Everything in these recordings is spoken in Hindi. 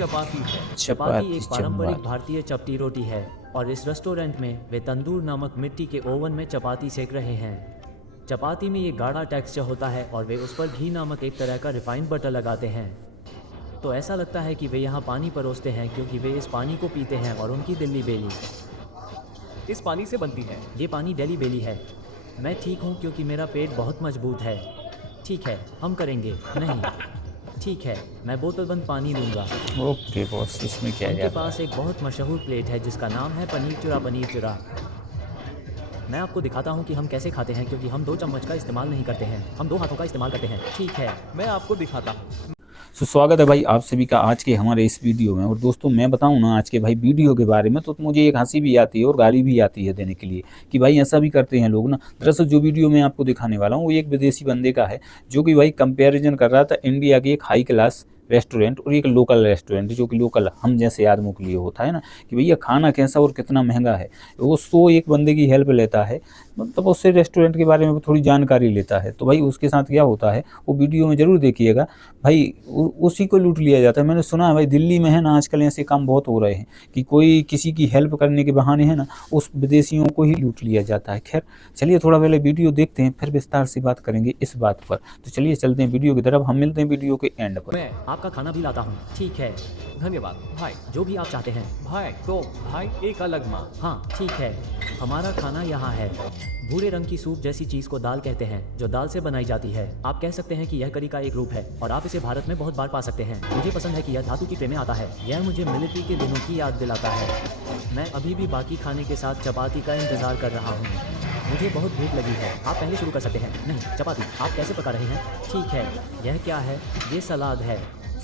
चपाती है। चपाती एक पारंपरिक चंबल। भारतीय चपटी रोटी है और इस रेस्टोरेंट में वे तंदूर नामक मिट्टी के ओवन में चपाती सेक रहे हैं। चपाती में ये गाढ़ा टेक्सचर होता है और वे उस पर घी नामक एक तरह का रिफाइंड बटर लगाते हैं। तो ऐसा लगता है कि वे यहाँ पानी परोसते हैं क्योंकि वे इस पानी को पीते हैं और उनकी दिल्ली बेली इस पानी से बनती है। ये पानी दिल्ली बेली है। मैं ठीक हूँ क्योंकि मेरा पेट बहुत मजबूत है। ठीक है, हम करेंगे। नहीं, ठीक है, मैं बोतलबंद पानी लूँगा। ओके बॉस, इसमें क्या उनके जाता पास है? एक बहुत मशहूर प्लेट है जिसका नाम है पनीर चुरा। पनीर चुरा मैं आपको दिखाता हूँ कि हम कैसे खाते हैं क्योंकि हम 2 चम्मच का इस्तेमाल नहीं करते हैं, हम 2 हाथों का इस्तेमाल करते हैं। ठीक है, मैं आपको दिखाता हूँ। स्वागत है भाई आप सभी का आज के हमारे इस वीडियो में। और दोस्तों मैं बताऊं ना आज के भाई वीडियो के बारे में, तो मुझे एक हंसी भी आती है और गाली भी आती है देने के लिए कि भाई ऐसा भी करते हैं लोग ना। दरअसल जो वीडियो मैं आपको दिखाने वाला हूँ वो एक विदेशी बंदे का है जो कि भाई कंपैरिजन कर रहा था इंडिया की एक हाई क्लास रेस्टोरेंट और एक लोकल रेस्टोरेंट, जो कि लोकल हम जैसे आदमियों के लिए होता है ना कि भैया खाना कैसा और कितना महंगा है। वो एक बंदे की हेल्प लेता है, मतलब उससे रेस्टोरेंट के बारे में थोड़ी जानकारी लेता है। तो भाई उसके साथ क्या होता है वो वीडियो में ज़रूर देखिएगा भाई। उसी को लूट लिया जाता है। मैंने सुना है भाई दिल्ली में है ना आजकल ऐसे काम बहुत हो रहे हैं कि कोई किसी की हेल्प करने के बहाने है ना उस विदेशियों को ही लूट लिया जाता है। खैर चलिए थोड़ा पहले वीडियो देखते हैं, फिर विस्तार से बात करेंगे इस बात पर। तो चलिए चलते हैं वीडियो की तरफ, हम मिलते हैं वीडियो के एंड पर। मैं आपका खाना भी लाता हूँ। ठीक है, धन्यवाद भाई। जो भी आप चाहते हैं। भाई तो भाई एक अलग माँ। हाँ ठीक है, हमारा खाना यहाँ है। भूरे रंग की सूप जैसी चीज़ को दाल कहते हैं जो दाल से बनाई जाती है। आप कह सकते हैं कि यह करी का एक रूप है और आप इसे भारत में बहुत बार पा सकते हैं। मुझे पसंद है कि यह धातु की ट्रे में आता है। यह मुझे मिलिट्री के दिनों की याद दिलाता है। मैं अभी भी बाकी खाने के साथ चपाती का इंतज़ार कर रहा हूँ। मुझे बहुत भूख लगी है। आप पहले शुरू कर सकते हैं। नहीं, चपाती आप कैसे पका रहे हैं? ठीक है, यह क्या है? ये सलाद है।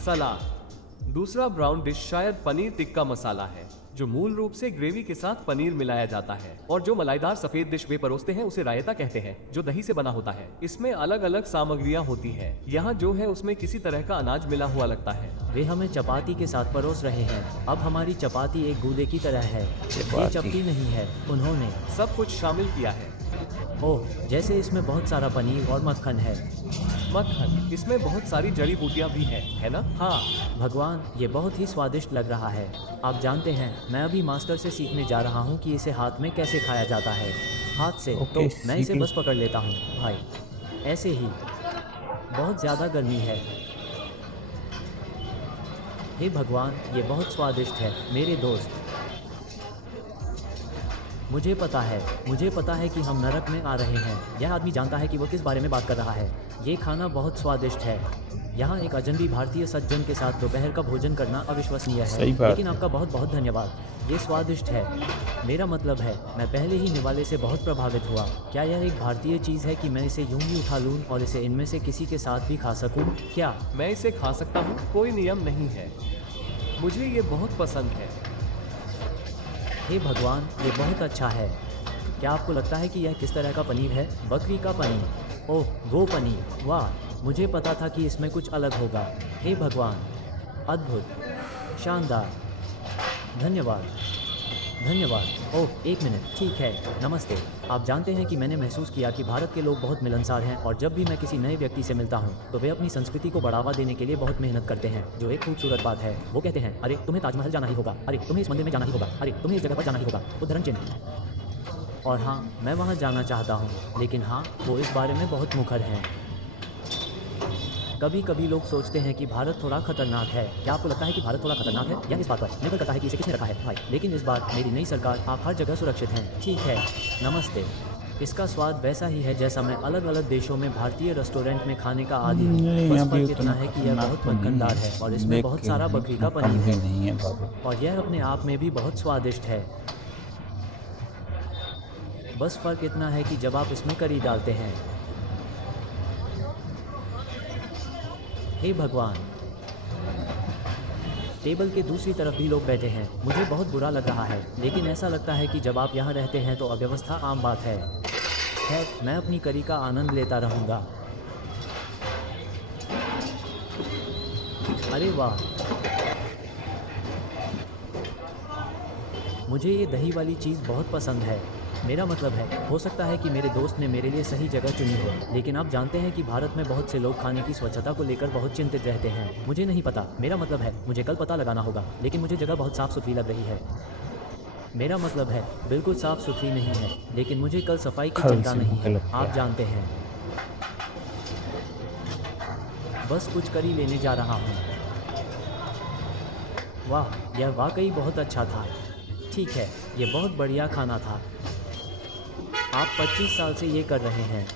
सलाद। दूसरा ब्राउन डिश शायद पनीर टिक्का मसाला है जो मूल रूप से ग्रेवी के साथ पनीर मिलाया जाता है। और जो मलाईदार सफेद डिश वे परोसते हैं उसे रायता कहते हैं जो दही से बना होता है। इसमें अलग अलग सामग्रियां होती है। यहाँ जो है उसमें किसी तरह का अनाज मिला हुआ लगता है। वे हमें चपाती के साथ परोस रहे हैं। अब हमारी चपाती एक गूदे की तरह है। ये चपटी नहीं है। उन्होंने सब कुछ शामिल किया है। ओह, जैसे इसमें बहुत सारा पनीर और मक्खन है। मक्खन, इसमें बहुत सारी जड़ी बूटियां भी है ना? हाँ भगवान, ये बहुत ही स्वादिष्ट लग रहा है। आप जानते हैं मैं अभी मास्टर से सीखने जा रहा हूँ कि इसे हाथ में कैसे खाया जाता है। हाथ से तो मैं इसे बस पकड़ लेता हूँ भाई, ऐसे ही। बहुत ज़्यादा गर्मी है। हे भगवान, ये बहुत स्वादिष्ट है मेरे दोस्त। मुझे पता है कि हम नरक में आ रहे हैं। यह आदमी जानता है कि वो किस बारे में बात कर रहा है। ये खाना बहुत स्वादिष्ट है। यहाँ एक अजनबी भारतीय सज्जन के साथ दोपहर का भोजन करना अविश्वसनीय है, लेकिन आपका बहुत बहुत धन्यवाद। ये स्वादिष्ट है। मेरा मतलब है मैं पहले ही निवाले से बहुत प्रभावित हुआ। क्या यह एक भारतीय चीज़ है कि मैं इसे यूं ही उठा लूँ और इसे इनमें से किसी के साथ भी खा सकूँ? क्या मैं इसे खा सकता हूँ? कोई नियम नहीं है। मुझे ये बहुत पसंद है। हे भगवान, ये बहुत अच्छा है। क्या आपको लगता है कि यह किस तरह का पनीर है? बकरी का पनीर। ओह, गो पनीर। वाह, मुझे पता था कि इसमें कुछ अलग होगा। हे भगवान, अद्भुत, शानदार। धन्यवाद, धन्यवाद। ओह, एक मिनट। ठीक है, नमस्ते। आप जानते हैं कि मैंने महसूस किया कि भारत के लोग बहुत मिलनसार हैं और जब भी मैं किसी नए व्यक्ति से मिलता हूं, तो वे अपनी संस्कृति को बढ़ावा देने के लिए बहुत मेहनत करते हैं, जो एक खूबसूरत बात है। वो कहते हैं, अरे तुम्हें ताजमहल जाना ही होगा, अरे तुम्हें इस मंदिर में जाना ही होगा, अरे तुम्हें इस जगह पर जाना ही होगा, उद्धरण चिन्ह। और हाँ, मैं वहाँ जाना चाहता हूँ, लेकिन हाँ, वो इस बारे में बहुत मुखर हैं। कभी कभी लोग सोचते हैं कि भारत थोड़ा खतरनाक है। क्या आपको लगता है कि भारत थोड़ा खतरनाक है? यह इस बात पर निर्भर करता है कि इसे किसने रखा है भाई। लेकिन इस बार मेरी नई सरकार, आप हर जगह सुरक्षित हैं। ठीक है, नमस्ते। इसका स्वाद वैसा ही है जैसा मैं अलग अलग देशों में भारतीय रेस्टोरेंट में खाने का आदी हूँ। बस फर्क इतना है कि यह बहुत मक्खनदार है और इसमें बहुत सारा बकरी का पनीर है और यह अपने आप में भी बहुत स्वादिष्ट है। बस फर्क इतना है कि जब आप इसमें करी डालते हैं। हे भगवान, टेबल के दूसरी तरफ भी लोग बैठे हैं। मुझे बहुत बुरा लग रहा है, लेकिन ऐसा लगता है कि जब आप यहाँ रहते हैं तो अव्यवस्था आम बात है। खैर, मैं अपनी करी का आनंद लेता रहूँगा। अरे वाह, मुझे ये दही वाली चीज़ बहुत पसंद है। मेरा मतलब है, हो सकता है कि मेरे दोस्त ने मेरे लिए सही जगह चुनी हो, लेकिन आप जानते हैं कि भारत में बहुत से लोग खाने की स्वच्छता को लेकर बहुत चिंतित रहते हैं। मुझे नहीं पता, मेरा मतलब है, मुझे कल पता लगाना होगा, लेकिन मुझे जगह बहुत साफ सुथरी लग रही है। मेरा मतलब है, बिल्कुल साफ सुथरी नहीं है, लेकिन मुझे कल सफाई की कल चिंता से नहीं है, मतलब आप क्या? जानते हैं। बस कुछ करी लेने जा रहा हूँ। वाह, यह वाकई बहुत अच्छा था। ठीक है, ये बहुत बढ़िया खाना था। आप 25 साल से ये कर रहे हैं।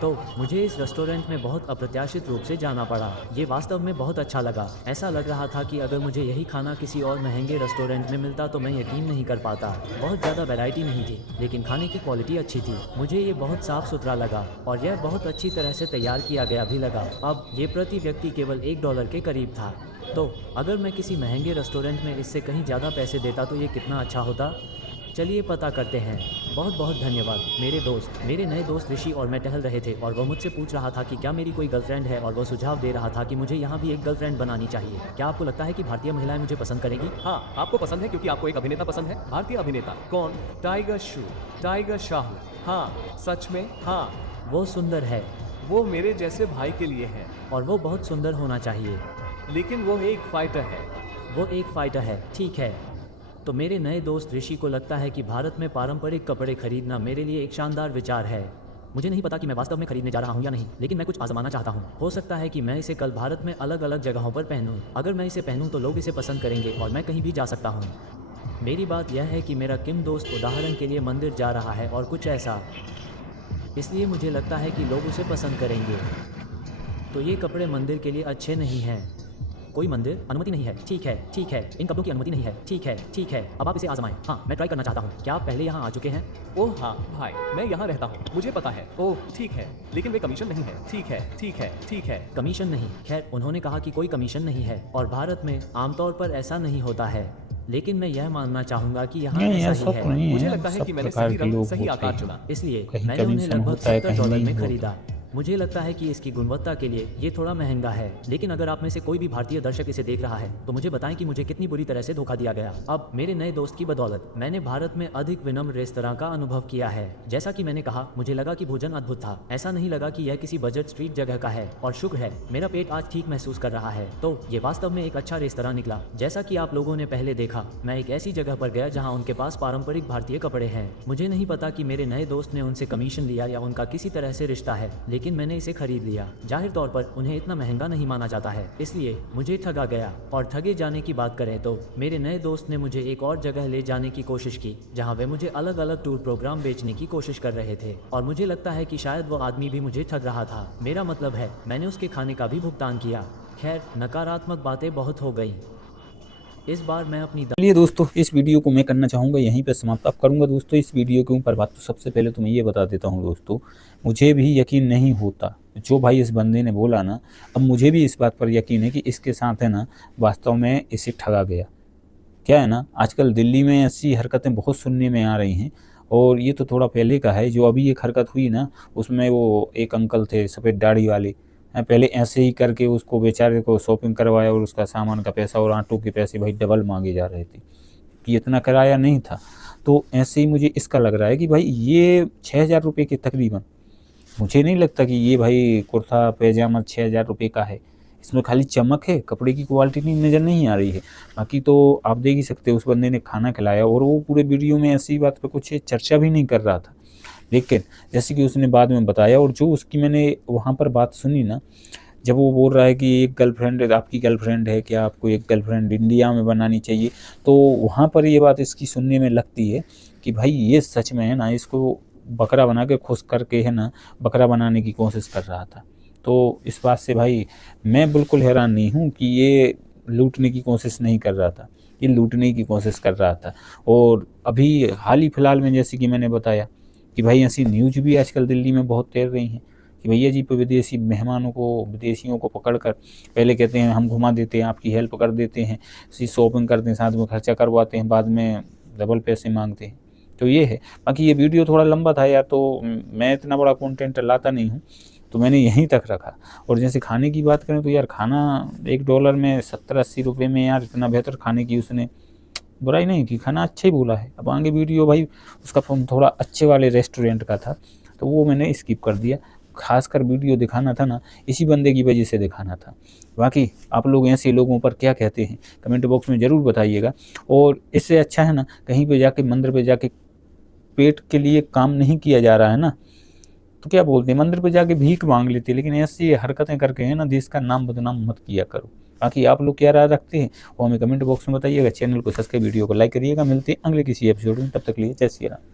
तो मुझे इस रेस्टोरेंट में बहुत अप्रत्याशित रूप से जाना पड़ा। ये वास्तव में बहुत अच्छा लगा। ऐसा लग रहा था कि अगर मुझे यही खाना किसी और महंगे रेस्टोरेंट में मिलता तो मैं यकीन नहीं कर पाता। बहुत ज़्यादा वैरायटी नहीं थी, लेकिन खाने की क्वालिटी अच्छी थी। मुझे ये बहुत साफ सुथरा लगा और यह बहुत अच्छी तरह से तैयार किया गया भी लगा। अब ये प्रति व्यक्ति केवल $1 के करीब था। तो अगर मैं किसी महंगे रेस्टोरेंट में इससे कहीं ज़्यादा पैसे देता तो ये कितना अच्छा होता। चलिए पता करते हैं। बहुत बहुत धन्यवाद। मेरे नए दोस्त ऋषि और मैं टहल रहे थे और वह मुझसे पूछ रहा था कि क्या मेरी कोई गर्लफ्रेंड है, और वह सुझाव दे रहा था कि मुझे यहाँ भी एक गर्लफ्रेंड बनानी चाहिए। क्या आपको लगता है कि भारतीय महिलाएं मुझे पसंद करेंगी? हाँ, आपको पसंद है क्योंकि आपको एक अभिनेता पसंद है। भारतीय अभिनेता कौन? टाइगर शाहू। हाँ, सच में हाँ। वो सुंदर है वो मेरे जैसे भाई के लिए है, और वो बहुत सुंदर होना चाहिए। लेकिन वो एक फाइटर है। वो एक फाइटर है, ठीक है। तो मेरे नए दोस्त ऋषि को लगता है कि भारत में पारंपरिक कपड़े खरीदना मेरे लिए एक शानदार विचार है। मुझे नहीं पता कि मैं वास्तव में खरीदने जा रहा हूँ या नहीं, लेकिन मैं कुछ आजमाना चाहता हूँ। हो सकता है कि मैं इसे कल भारत में अलग अलग जगहों पर पहनूँ। अगर मैं इसे पहनूँ तो लोग इसे पसंद करेंगे और मैं कहीं भी जा सकता हूँ। मेरी बात यह है कि मेरा किम दोस्त उदाहरण के लिए मंदिर जा रहा है और कुछ ऐसा, इसलिए मुझे लगता है कि लोग उसे पसंद करेंगे। तो ये कपड़े मंदिर के लिए अच्छे नहीं हैं। कोई मंदिर अनुमति नहीं है, ठीक है, ठीक है। इन कपड़ों की अनुमति नहीं है, ठीक है, ठीक है। अब आप इसे आजमाएं। हाँ, मैं ट्राई करना चाहता हूँ। क्या आप पहले यहाँ आ चुके हैं? ओह हाँ भाई, मैं यहाँ रहता हूँ, मुझे पता है। ओह ठीक है, लेकिन वे कमीशन नहीं है। ठीक है, ठीक है, ठीक है। कमीशन नहीं, खैर उन्होंने कहा कि कोई कमीशन नहीं है और भारत में आमतौर पर ऐसा नहीं होता है, लेकिन मैं यह मानना चाहूँगा कि यहाँ नहीं, ऐसा ऐसा ही तो है। नहीं मुझे है। लगता है सब कि मैंने प्रकार सही के रंग, लोग सही होते आकार हैं। चुना। इसलिए कहीं मैंने उन्हें कमीशन लगभग होता है, कहीं $70 नहीं में होता। खरीदा। मुझे लगता है कि इसकी गुणवत्ता के लिए ये थोड़ा महंगा है, लेकिन अगर आप में से कोई भी भारतीय दर्शक इसे देख रहा है तो मुझे बताएं कि मुझे कितनी बुरी तरह से धोखा दिया गया। अब मेरे नए दोस्त की बदौलत मैंने भारत में अधिक विनम्र रेस्तरां का अनुभव किया है। जैसा कि मैंने कहा, मुझे लगा कि भोजन अद्भुत था। ऐसा नहीं लगा कि यह किसी बजट स्ट्रीट जगह का है, और शुक्र है मेरा पेट आज ठीक महसूस कर रहा है। तो ये वास्तव में एक अच्छा रेस्तरां निकला। जैसा कि आप लोगों ने पहले देखा, मैं एक ऐसी जगह पर गया जहाँ उनके पास पारंपरिक भारतीय कपड़े हैं। मुझे नहीं पता कि मेरे नए दोस्त ने उनसे कमीशन लिया या उनका किसी तरह से रिश्ता है, लेकिन मैंने इसे खरीद लिया। जाहिर तौर पर उन्हें इतना महंगा नहीं माना जाता है, इसलिए मुझे ठगा गया। और ठगे जाने की बात करें तो मेरे नए दोस्त ने मुझे एक और जगह ले जाने की कोशिश की जहां वे मुझे अलग अलग टूर प्रोग्राम बेचने की कोशिश कर रहे थे, और मुझे लगता है कि शायद वो आदमी भी मुझे ठग रहा था। मेरा मतलब है, मैंने उसके खाने का भी भुगतान किया। खैर, नकारात्मक बातें बहुत हो गई। इस बार मैं अपनी चलिए दोस्तों, इस वीडियो को मैं करना चाहूँगा यहीं पे समाप्त अब करूँगा। दोस्तों इस वीडियो के ऊपर बात तो सबसे पहले तो मैं ये बता देता हूँ दोस्तों, मुझे भी यकीन नहीं होता जो भाई इस बंदे ने बोला ना। अब मुझे भी इस बात पर यकीन है कि इसके साथ है ना, वास्तव में इसे ठगा गया। क्या है ना, आजकल दिल्ली में ऐसी हरकतें बहुत सुनने में आ रही हैं, और ये तो थोड़ा पहले का है। जो अभी एक हरकत हुई ना, उसमें वो एक अंकल थे सफ़ेद दाढ़ी वाले, पहले ऐसे ही करके उसको बेचारे को शॉपिंग करवाया और उसका सामान का पैसा और आटो के पैसे भाई डबल मांगे जा रहे थे कि इतना किराया नहीं था। तो ऐसे ही मुझे इसका लग रहा है कि भाई ये 6,000 रुपये के तकरीबन, मुझे नहीं लगता कि ये भाई कुर्ता पैजामा 6,000 रुपये का है। इसमें खाली चमक है, कपड़े की क्वालिटी नहीं नज़र नहीं आ रही है। बाकी तो आप देख ही सकते हो, उस बंदे ने खाना खिलाया और वो पूरे वीडियो में ऐसी बात पे कुछ चर्चा भी नहीं कर रहा था। लेकिन जैसे कि उसने बाद में बताया, और जो उसकी मैंने वहाँ पर बात सुनी ना, जब वो बोल रहा है कि एक गर्लफ्रेंड, आपकी गर्लफ्रेंड है क्या, आपको एक गर्लफ्रेंड इंडिया में बनानी चाहिए, तो वहाँ पर ये बात इसकी सुनने में लगती है कि भाई ये सच में है ना, इसको बकरा बना के खुश करके है ना, बकरा बनाने की कोशिश कर रहा था। तो इस बात से भाई मैं बिल्कुल हैरान नहीं हूँ कि ये लूटने की कोशिश नहीं कर रहा था, ये लूटने की कोशिश कर रहा था। और अभी हाल ही फिलहाल में जैसे कि मैंने बताया कि भाई ऐसी न्यूज भी आजकल दिल्ली में बहुत तैर रही हैं कि भैया जी विदेशी मेहमानों को, विदेशियों को पकड़कर पहले कहते हैं हम घुमा देते हैं, आपकी हेल्प कर देते हैं, शॉपिंग करते हैं, साथ में खर्चा करवाते हैं, बाद में डबल पैसे मांगते हैं। तो ये है। बाकी ये वीडियो थोड़ा लंबा था यार, तो मैं इतना बड़ा कंटेंट लाता नहीं हूँ, तो मैंने यहीं तक रखा। और जैसे खाने की बात करें तो यार खाना $1 में $70-80 में यार इतना बेहतर खाने की उसने बुराई नहीं की, खाना अच्छा ही बोला है। अब आगे वीडियो भाई उसका थोड़ा अच्छे वाले रेस्टोरेंट का था, तो वो मैंने स्किप कर दिया। खासकर वीडियो दिखाना था ना, इसी बंदे की वजह से दिखाना था। बाकी आप लोग ऐसे लोगों पर क्या कहते हैं कमेंट बॉक्स में ज़रूर बताइएगा। और इससे अच्छा है ना, कहीं पे जाके मंदिर पे जाके पेट के लिए काम नहीं किया जा रहा है ना, तो क्या बोलते हैं, मंदिर पे जाके भीख मांग लेते हैं। लेकिन ऐसी हरकतें करके है ना, देश का नाम बदनाम मत किया करो। बाकी आप लोग क्या राय रखते हैं वो हमें कमेंट बॉक्स में बताइएगा। चैनल को सब्सक्राइब, वीडियो को लाइक करिएगा। मिलते हैं अगले किसी एपिसोड में, तब तक के लिए जय श्री राम।